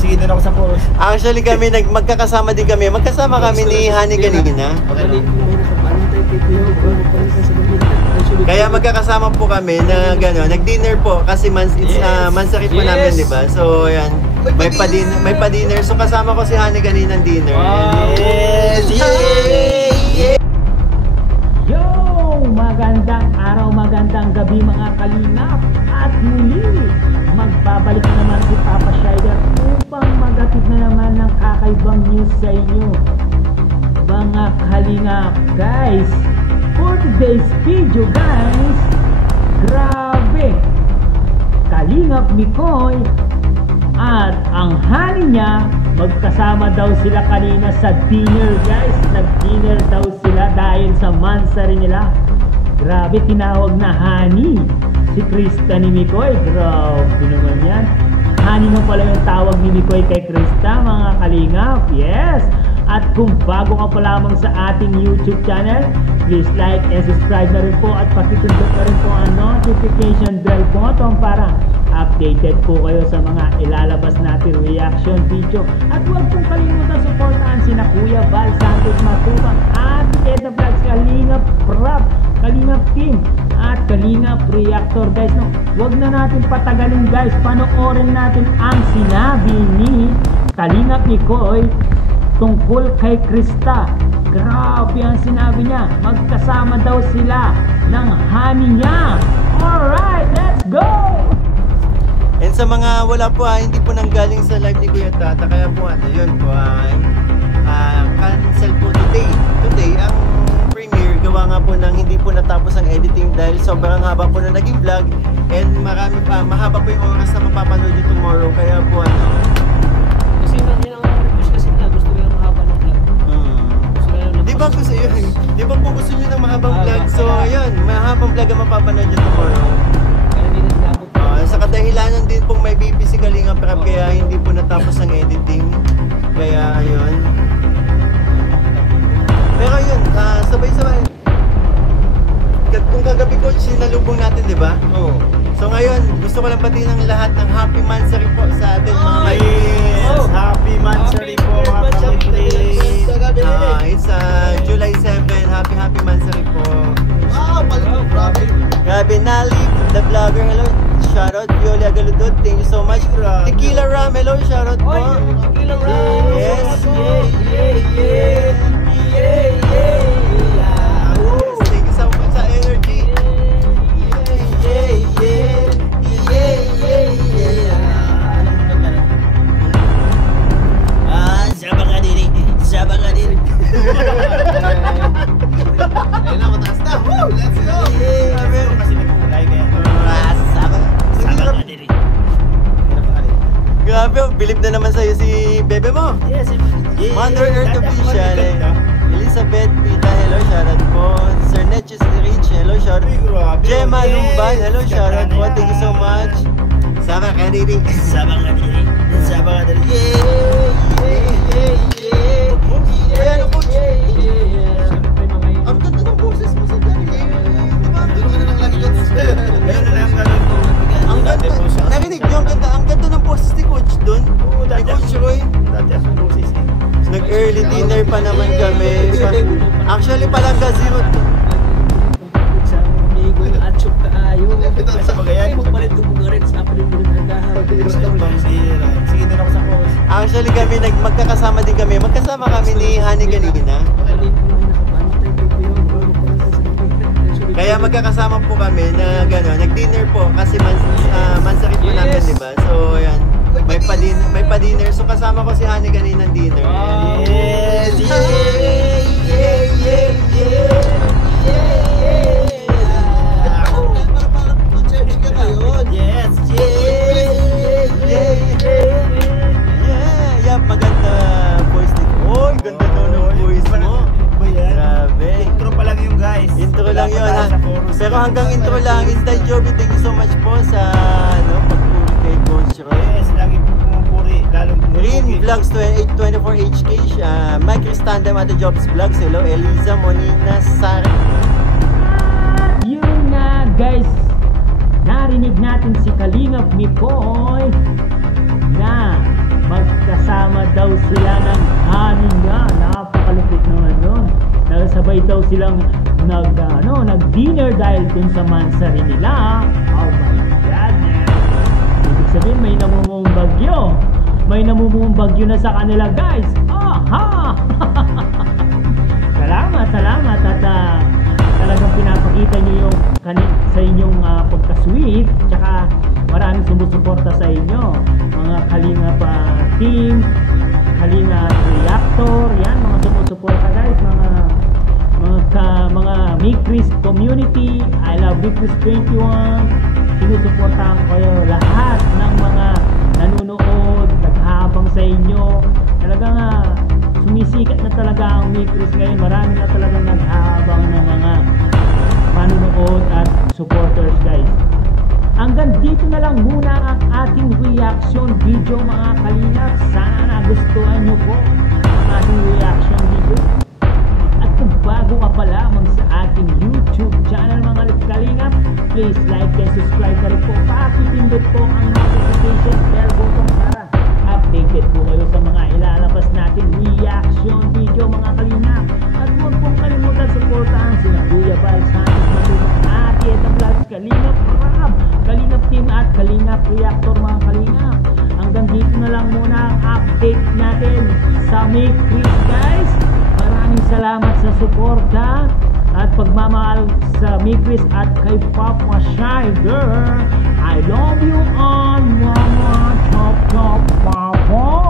Sige, doon ako sa chorus. Actually kami, magkakasama din kami. Magkasama kami ni Honey kanina. Kaya magkakasama po kami na gano'n. Nag-dinner po kasi mansakit po namin, di ba? So, ayan. May pa-dinner. So, kasama ko si Honey kanina ng dinner. Yes! Yay! Yo! Magandang araw, magandang gabi mga kalingap. At muli, magbabalik na naman si Papa Shider upang magatid na naman ng kakaibang news sa inyo. Mga kalingap, guys, for today's video, guys, grabe! Kalingap Mikoy at ang Honey niya, magkasama daw sila kanina sa dinner, guys. Nag-dinner daw sila dahil sa mansari nila. Grabe, tinawag na Honey si Krista ni Mikoy. Grabe naman yan. Honey mo pala yung tawag ni Mikoy kay Krista, mga kalingap. Yes! At kung bago ka pa lamang sa ating YouTube channel, please like and subscribe na rin po at pakitundot na rin po ang notification bell button para updated po kayo sa mga ilalabas natin reaction video. At huwag pong kalimutan supportahan sina Kuya Val Santos Matubang at Edna Vlogs, Kalingap Prab, Kalingap Team at Kalingap Reactor, guys. No, huwag na natin patagalin, guys. Panoorin natin ang sinabi ni Kalingap Mikoy tungkol kay Krista. Grabe ang sinabi niya. Magkasama daw sila ng Honey niya. Alright, let's go! And sa mga wala po hindi po nanggaling sa live ni Kuya Tata, kaya po yun po cancel po today. Today ang premiere gawa nga po ng hindi po natapos ang editing dahil sobrang haba po na naging vlog and marami pa, mahaba po yung oras na mapapanood yung tomorrow, kaya po Kasi yun ang request kasi nila, gusto nila mahaba ng vlog. Di ba gusto yun? Di ba po gusto nyo ng mahabang vlog? So ayun, mahabang vlog ang mapapanood yung tomorrow. Kaya hindi na sinabot. Sa kadahilanan din pong may BP si Kalingap Prab, kaya hindi po natapos ang editing. Kaya ayun. Pero yun, sabay-sabay. Kung kagabi ko, sinalubong natin, di ba? Oo. So ngayon, gusto ko lang patiin ang lahat ng happy mansari po sa atin mga Yes! Happy Mansari po, mga kapatid! It's July 7, happy mansari po. Wow! Palit grabe! Grabe, Nali, the vlogger, hello. Shoutout, Viola Galudod, thank you so much. Tequila Ram, hello, shoutout po. Tequila Ram! Yes! Thank you so much sa energy. Sabang ka diri. Ayun na, mataas na! Woo! Let's go! Kasi may kulay kaya. Sabang ka diri. Grabe, bilib na naman sa'yo si bebe mo. Yes, Mother Earth Official. Elizabeth Pita, hello, shoutout po. Sir Netches Rich, hello, shoutout. Gemma Lumban, hello, shoutout po. Thank you so much. Sabang ka diri. Sabang ka diri. Sabang ka diri. Ayan, coach. Ang ganda ng boses mo sa gari. Diba? Ang ganda ng lagyan. Ang ganda. Narinig niyo, ang ganda ng boses ni Coach dun. Ni Coach Roy. Dati ako ng boses eh. Nag-early dinner pa naman kami. Actually, palangga zero. Sa amigo yung atsyok ka ayo. Sa bagayan. Magpalit ko mga rin sa apelin mo rin nagkaharap. Sige, doon ako sa chorus. Actually kami, magkakasama din kami. Magkasama kami ni Honey kanina. Kaya magkakasama po kami na gano'n. Nag-dinner po kasi mansakit po namin, di ba? So, ayan. May pa-dinner. So, kasama ko si Honey kanina ng dinner. Yes! Yeah, maganda voice ni ko. Oy, ganda daw ng voice mo. Grabe. Intro pa lang yung guys. Intro lang yun, ha? Sa chorus. Pero hanggang intro lang. Inday Joby, thank you so much po sa pagpuri kay Coach Roy. Yes, lagi po pumupuri. Lalong Green Vlogs 2824 HK, Mike Cristandam at the Jobs Vlogs, hello. Eliza Monina Sara. Yun na, guys, narinig natin si Kalingap Mikoy na sabay daw silang nag-dinner dahil dun sa mansari nila. Oh my goodness. Ibig sabihin may namumuong bagyo. May namumuong bagyo na sa kanila, guys. Aha! Salamat at talagang pinapakita niyo yung sa inyong pagka-sweet, tsaka maraming sumusuporta sa inyo, mga Kalingap team, Kalingap reactor, yan mga sumusuporta, guys, mga Mikris community. I love Mikris 21. Sinusuportahan ko kayo lahat ng mga nanonood, naghabang sa inyo. Talagang sumisikat na talaga ang Mikris ngayon. Marami na talaga naghabang ng mga manonood at supporters, guys. Hanggang dito na lang muna ang ating reaction video, mga Kalingap. Sana nagustuhan nyo po ang ating reaction video. At kung bago ka pa lamang sa ating YouTube channel, mga Kalingap, please like and subscribe na rin po. Pakipindot po ang notification bell button para updated po kayo sa mga ilalabas natin reaction video, mga Kalingap. At huwag pong kalimutan supportahan sina Kuya Val Santos Matulog, Ate Eta Vlogs, Kalingap Rab, Kalingap Team at Kalingap Reactor, mga Kalingap. Hanggang dito na lang muna ang update natin sa Mikris, guys. Maraming salamat sa suporta at pagmamahal sa Mikris at kay Papa Shider. I love you all, Mama Chop Chop Papa.